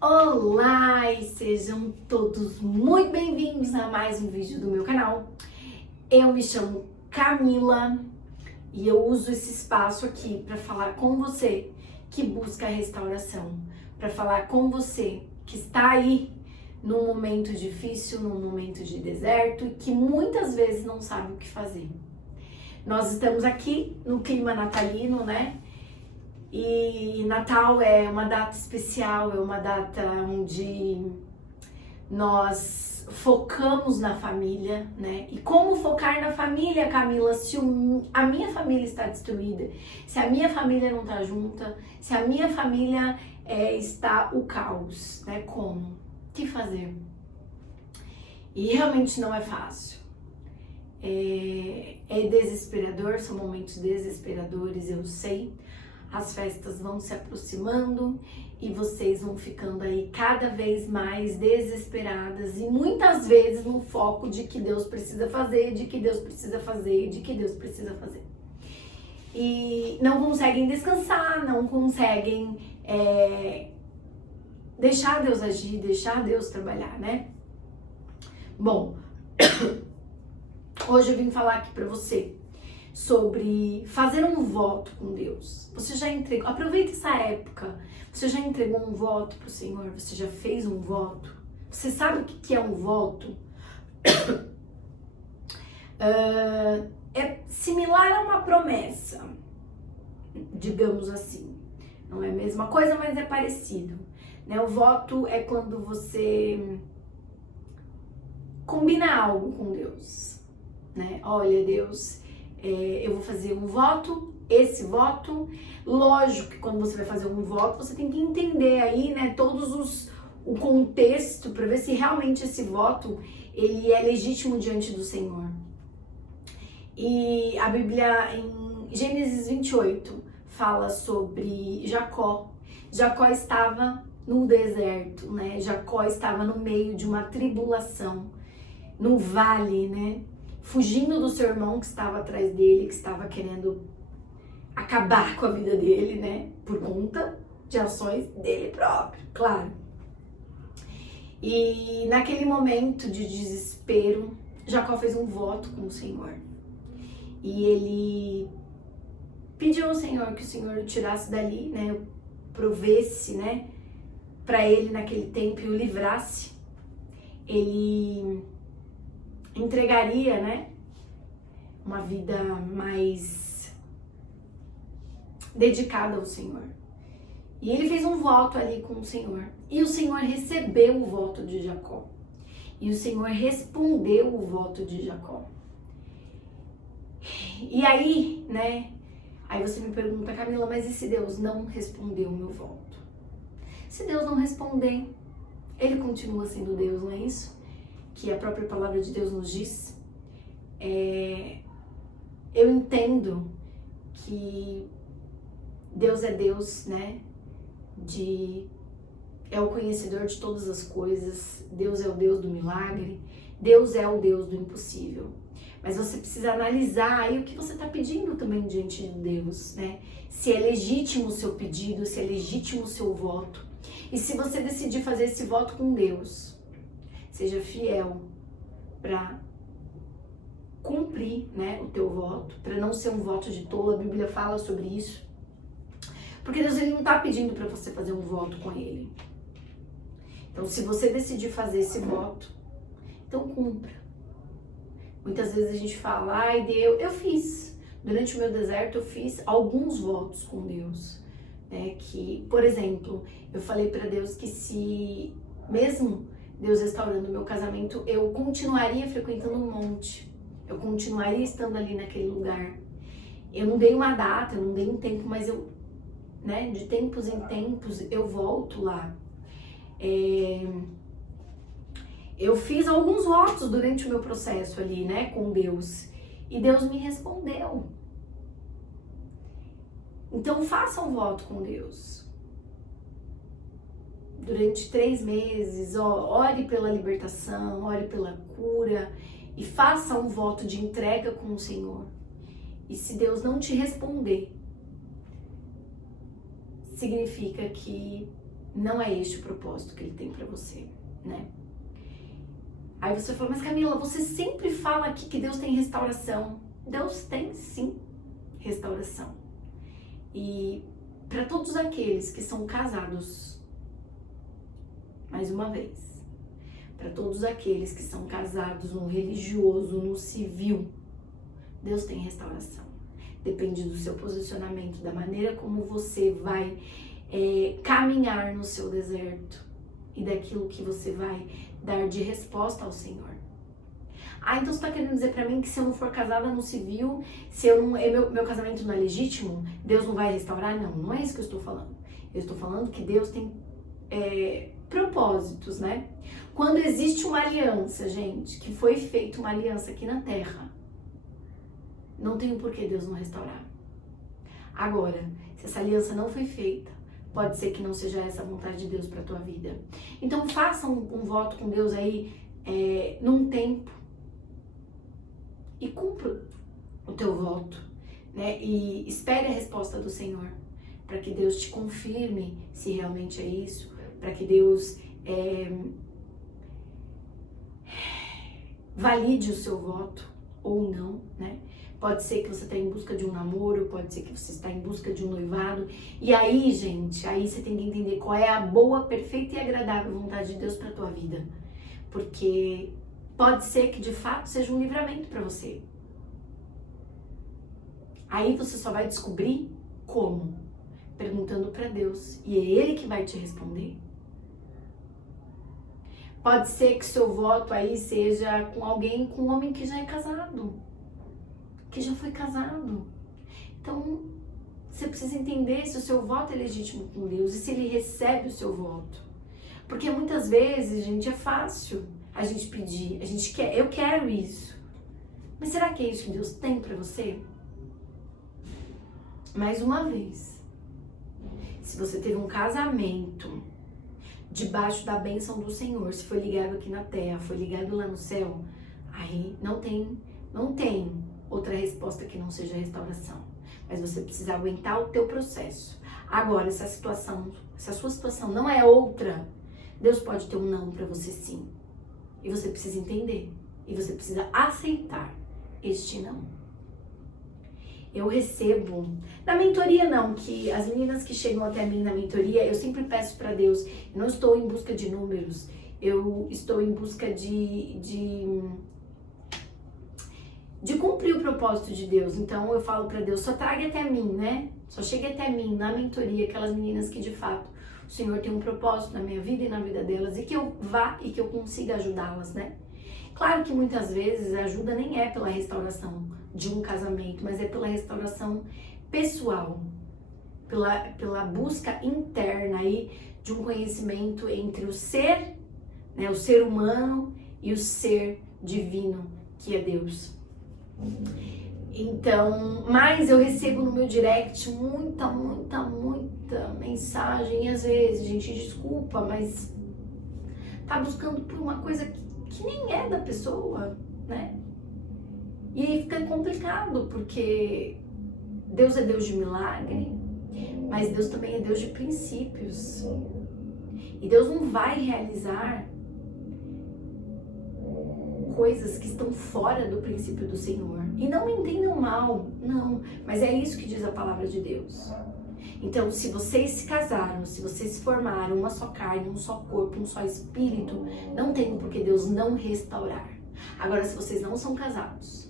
Olá e sejam todos muito bem-vindos a mais um vídeo do meu canal. Eu me chamo Camila e eu uso esse espaço aqui para falar com você que busca a restauração, para falar com você que está aí num momento difícil, num momento de deserto e que muitas vezes não sabe o que fazer. Nós estamos aqui no clima natalino, né? E Natal é uma data especial, é uma data onde nós focamos na família, né? E como focar na família, Camila, se a minha família está destruída, se a minha família não está junta, se a minha família está o caos, né? Como? O que fazer? E realmente não é fácil. É desesperador, são momentos desesperadores, eu sei. As festas vão se aproximando e vocês vão ficando aí cada vez mais desesperadas e muitas vezes no foco de que Deus precisa fazer, de que Deus precisa fazer, de que Deus precisa fazer. E não conseguem descansar, não conseguem deixar Deus agir, deixar Deus trabalhar, né? Bom, hoje eu vim falar aqui pra você sobre fazer um voto com Deus. Você já entregou, aproveita essa época, você já entregou um voto pro Senhor? Você já fez um voto? Você sabe o que é um voto? É similar a uma promessa, digamos assim. Não é a mesma coisa, mas é parecido, né? O voto é quando você combina algo com Deus, né? Olha, Deus, eu vou fazer um voto, esse voto, lógico que quando você vai fazer um voto, você tem que entender aí, né, o contexto para ver se realmente esse voto, ele é legítimo diante do Senhor. E a Bíblia, em Gênesis 28, fala sobre Jacó. Jacó estava no deserto, né, Jacó estava no meio de uma tribulação, no vale, né, fugindo do seu irmão que estava atrás dele, que estava querendo acabar com a vida dele, né? Por conta de ações dele próprio, claro. E naquele momento de desespero, Jacó fez um voto com o Senhor. E ele pediu ao Senhor que o Senhor o tirasse dali, né? Provesse, né? Para ele naquele tempo e o livrasse. Ele entregaria, né, uma vida mais dedicada ao Senhor. E ele fez um voto ali com o Senhor. E o Senhor recebeu o voto de Jacó. E o Senhor respondeu o voto de Jacó. E aí, né, aí você me pergunta, Camila, mas e se Deus não respondeu o meu voto? Se Deus não responder, ele continua sendo Deus, não é isso? Que a própria palavra de Deus nos diz. Eu entendo que Deus é Deus, né? É o conhecedor de todas as coisas. Deus é o Deus do milagre. Deus é o Deus do impossível. Mas você precisa analisar aí o que você está pedindo também diante de Deus, né? Se é legítimo o seu pedido, se é legítimo o seu voto. E se você decidir fazer esse voto com Deus, seja fiel para cumprir, né, o teu voto, para não ser um voto de tolo. A Bíblia fala sobre isso. Porque Deus, ele não está pedindo para você fazer um voto com ele. Então, se você decidir fazer esse voto, então cumpra. Muitas vezes a gente fala, ai Deus, eu fiz. Durante o meu deserto eu fiz alguns votos com Deus, né, que, por exemplo, eu falei para Deus que se mesmo Deus restaurando o meu casamento, eu continuaria frequentando um monte. Eu continuaria estando ali naquele lugar. Eu não dei uma data, eu não dei um tempo, mas eu, né, de tempos em tempos, eu volto lá. Eu fiz alguns votos durante o meu processo ali, né, com Deus. E Deus me respondeu. Então, faça um voto com Deus. Durante 3 meses, ore pela libertação, ore pela cura e faça um voto de entrega com o Senhor. E se Deus não te responder, significa que Não é este o propósito que ele tem pra você, né? Aí você fala, mas Camila, você sempre fala aqui que Deus tem restauração. Deus tem sim restauração. E para todos aqueles que são casados, mais uma vez, para todos aqueles que são casados no religioso, no civil, Deus tem restauração. Depende do seu posicionamento, da maneira como você vai caminhar no seu deserto e daquilo que você vai dar de resposta ao Senhor. Ah, então você tá querendo dizer pra mim que se eu não for casada no civil, se eu não, meu casamento não é legítimo, Deus não vai restaurar? Não, não é isso que eu estou falando. Eu estou falando que Deus tem propósitos, né? Quando existe uma aliança, gente, que foi feita uma aliança aqui na Terra, não tem por que Deus não restaurar. Agora, se essa aliança não foi feita, pode ser que não seja essa a vontade de Deus para tua vida. Então faça um voto com Deus aí num tempo e cumpra o teu voto, né? E espere a resposta do Senhor, para que Deus te confirme se realmente é isso, para que Deus valide o seu voto ou não, né? Pode ser que você está em busca de um namoro, pode ser que você está em busca de um noivado. E aí, gente, aí você tem que entender qual é a boa, perfeita e agradável vontade de Deus para tua vida. Porque pode ser que de fato seja um livramento para você. Aí você só vai descobrir como? Perguntando para Deus. E é Ele que vai te responder. Pode ser que seu voto aí seja com alguém, com um homem que já é casado, que já foi casado. Então, você precisa entender se o seu voto é legítimo com Deus e se Ele recebe o seu voto. Porque muitas vezes, gente, é fácil a gente pedir, a gente quer, eu quero isso. Mas será que é isso que Deus tem para você? Mais uma vez, se você teve um casamento debaixo da bênção do Senhor, se foi ligado aqui na terra, foi ligado lá no céu, aí não tem outra resposta que não seja restauração. Mas você precisa aguentar o teu processo. Agora, se a sua situação não é outra, Deus pode ter um não para você sim. E você precisa entender. E você precisa aceitar este não. Eu recebo, na mentoria não, que as meninas que chegam até mim na mentoria, eu sempre peço para Deus, eu não estou em busca de números, eu estou em busca de cumprir o propósito de Deus. Então eu falo para Deus, só traga até mim, né? Só chegue até mim na mentoria, aquelas meninas que de fato o Senhor tem um propósito na minha vida e na vida delas, e que eu vá e que eu consiga ajudá-las, né? Claro que muitas vezes a ajuda nem é pela restauração de um casamento, mas é pela restauração pessoal, pela busca interna aí de um conhecimento entre o ser, né, o ser humano e o ser divino, que é Deus. Então, mas eu recebo no meu direct muita mensagem, e às vezes, gente, desculpa, mas tá buscando por uma coisa que nem é da pessoa, né? E aí fica complicado, porque Deus é Deus de milagre, mas Deus também é Deus de princípios. E Deus não vai realizar coisas que estão fora do princípio do Senhor. E não me entendam mal, não, mas é isso que diz a palavra de Deus. Então, se vocês se casaram, se vocês se formaram uma só carne, um só corpo, um só espírito, não tem por que Deus não restaurar. Agora, se vocês não são casados,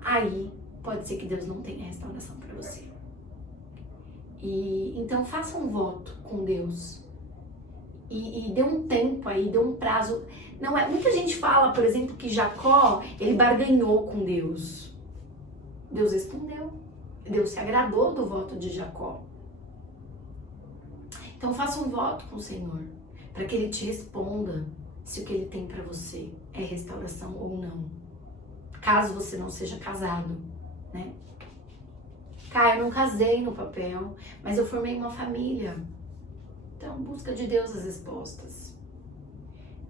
aí pode ser que Deus não tenha restauração para você. E então faça um voto com Deus. E dê um tempo aí, dê um prazo. Não é, muita gente fala, por exemplo, que Jacó, ele barganhou com Deus. Deus respondeu. Deus se agradou do voto de Jacó. Então faça um voto com o Senhor, para que Ele te responda se o que Ele tem para você é restauração ou não. Caso você não seja casado, né? Cara, eu não casei no papel, mas eu formei uma família. Então, busca de Deus as respostas.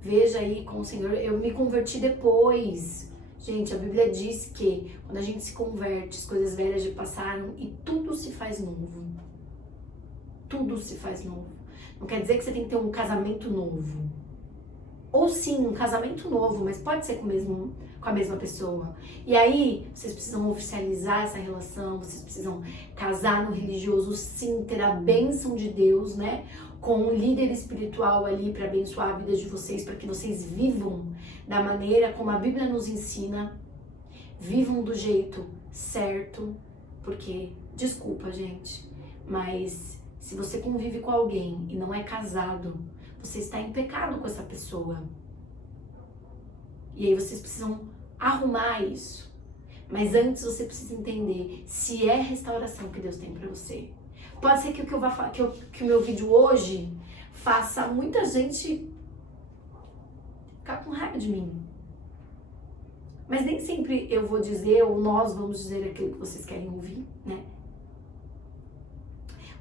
Veja aí com o Senhor, eu me converti depois. Gente, a Bíblia diz que quando a gente se converte, as coisas velhas já passaram e tudo se faz novo. tudo se faz novo. Não quer dizer que você tem que ter um casamento novo. Ou sim, um casamento novo, mas pode ser com a mesma pessoa. E aí, vocês precisam oficializar essa relação, vocês precisam casar no religioso, sim, ter a bênção de Deus, né? Com um líder espiritual ali para abençoar a vida de vocês, para que vocês vivam da maneira como a Bíblia nos ensina, vivam do jeito certo, porque, desculpa, gente, mas se você convive com alguém e não é casado, você está em pecado com essa pessoa. E aí vocês precisam arrumar isso. Mas antes você precisa entender se é restauração que Deus tem para você. Pode ser que o meu vídeo hoje faça muita gente ficar com raiva de mim. Mas nem sempre eu vou dizer, ou nós vamos dizer aquilo que vocês querem ouvir, né?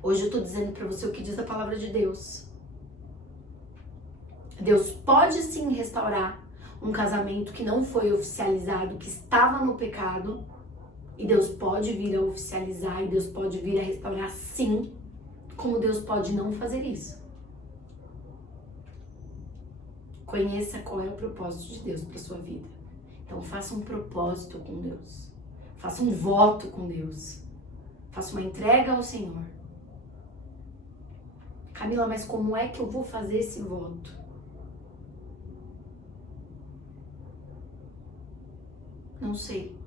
Hoje eu tô dizendo para você o que diz a palavra de Deus. Deus pode sim restaurar um casamento que não foi oficializado, que estava no pecado. E Deus pode vir a oficializar, e Deus pode vir a restaurar sim, como Deus pode não fazer isso. Conheça qual é o propósito de Deus para sua vida. Então faça um propósito com Deus. Faça um voto com Deus. Faça uma entrega ao Senhor. Camila, mas como é que eu vou fazer esse voto? Não sei.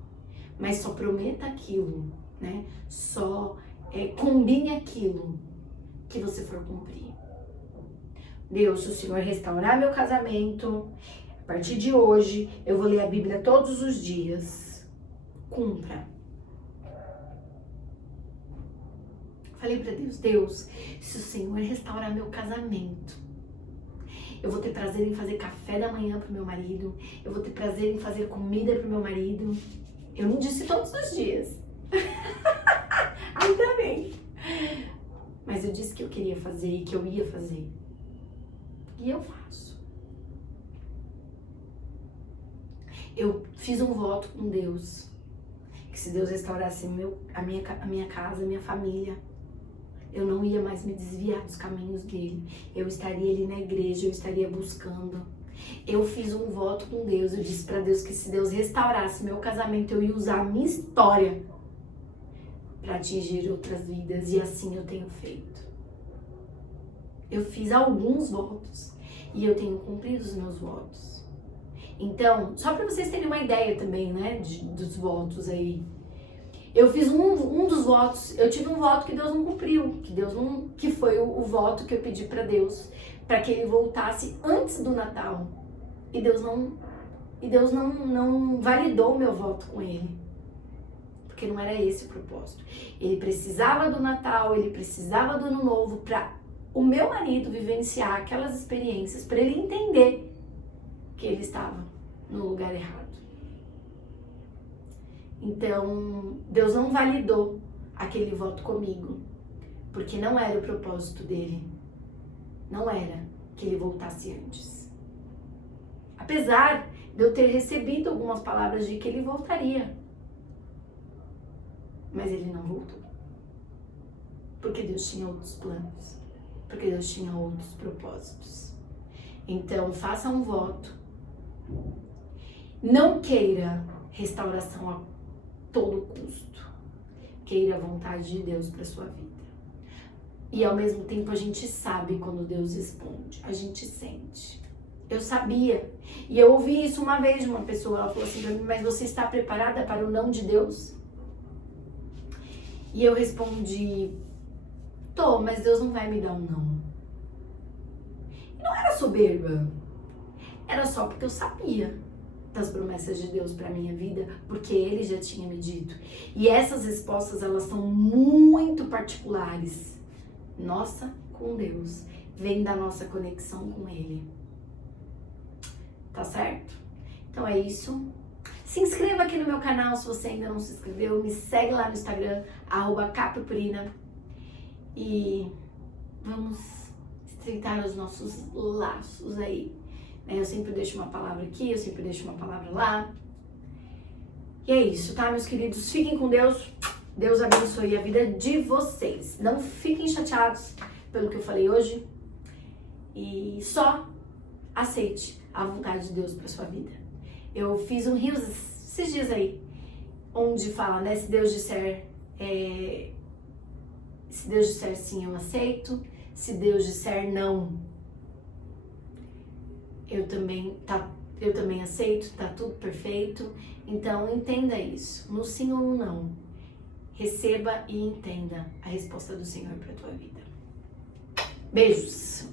Mas só prometa aquilo, né? Só combine aquilo que você for cumprir. Deus, se o Senhor restaurar meu casamento, a partir de hoje, eu vou ler a Bíblia todos os dias. Cumpra. Falei pra Deus, Deus, se o Senhor restaurar meu casamento, eu vou ter prazer em fazer café da manhã pro meu marido, eu vou ter prazer em fazer comida pro meu marido. Eu não disse todos os dias. Ainda bem. Mas eu disse que eu queria fazer e que eu ia fazer. E eu faço. Eu fiz um voto com Deus. Que se Deus restaurasse a minha casa, a minha família, eu não ia mais me desviar dos caminhos dele. Eu estaria ali na igreja, eu estaria buscando. Eu fiz um voto com Deus, eu disse pra Deus que se Deus restaurasse meu casamento, eu ia usar a minha história para atingir outras vidas, e assim eu tenho feito. Eu fiz alguns votos e eu tenho cumprido os meus votos. Então, só para vocês terem uma ideia também, né, dos votos aí. Eu fiz um dos votos, eu tive um voto que Deus não cumpriu, que foi o voto que eu pedi para Deus, para que ele voltasse antes do Natal. E Deus não validou o meu voto com ele. Porque não era esse o propósito. Ele precisava do Natal, ele precisava do Ano Novo para o meu marido vivenciar aquelas experiências, para ele entender que ele estava no lugar errado. Então, Deus não validou aquele voto comigo, porque não era o propósito dele. Não era que ele voltasse antes. Apesar de eu ter recebido algumas palavras de que ele voltaria. Mas ele não voltou. Porque Deus tinha outros planos. Porque Deus tinha outros propósitos. Então, faça um voto. Não queira restauração a todo custo. Queira a vontade de Deus para sua vida. E ao mesmo tempo a gente sabe quando Deus responde. A gente sente. Eu sabia. E eu ouvi isso uma vez de uma pessoa. Ela falou assim pra mim, mas você está preparada para o não de Deus? E eu respondi, tô, mas Deus não vai me dar um não. E não era soberba. Era só porque eu sabia das promessas de Deus para minha vida, porque Ele já tinha me dito. E essas respostas, elas são muito particulares. Nossa com Deus. Vem da nossa conexão com Ele. Tá certo? Então é isso. Se inscreva aqui no meu canal se você ainda não se inscreveu. Me segue lá no Instagram, @capurpurina. E vamos estreitar os nossos laços aí. Eu sempre deixo uma palavra aqui, eu sempre deixo uma palavra lá. E é isso, tá, meus queridos? Fiquem com Deus. Deus abençoe a vida de vocês. Não fiquem chateados pelo que eu falei hoje. E só aceite a vontade de Deus para sua vida. Eu fiz um Reels esses dias aí, onde fala, né, se Deus disser sim, eu aceito. Se Deus disser não, eu também aceito, tá tudo perfeito. Então entenda isso, no sim ou no não. Receba e entenda a resposta do Senhor para tua vida. Beijos!